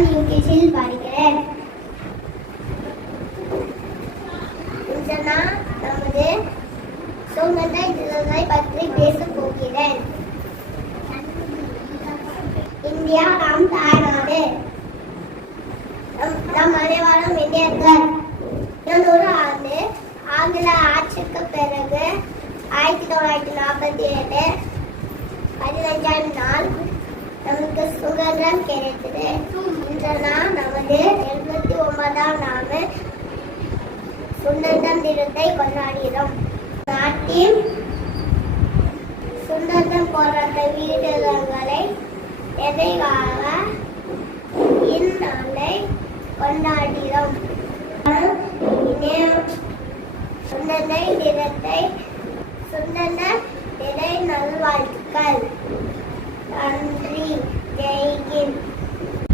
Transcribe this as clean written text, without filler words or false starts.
நான் யூகேஜியில் படிக்கிறேன். இன்று நான் நமது சுதந்திர தினத்தை பற்றி பேசப் போகிறேன். இந்தியா நம் தாய்நாடு. நம் அனைவரும் இந்தியர்கள். 200 ஆண்டு ஆங்கில ஆட்சிக்கு பிறகு 1947 15ஆம் நாள் நமக்கு சுதந்திரம் கிடைத்தது. இன்று நாம் நமது 79ஆம் நாள் சுதந்திர தினத்தை கொண்டாடுகிறோம். நாட்டின் சுதந்திர போராட்ட வீரர்களை நினைவாக இந்நாளை கொண்டாடுகிறோம். சுதந்திர தின நல்வாழ்த்துக்கள்.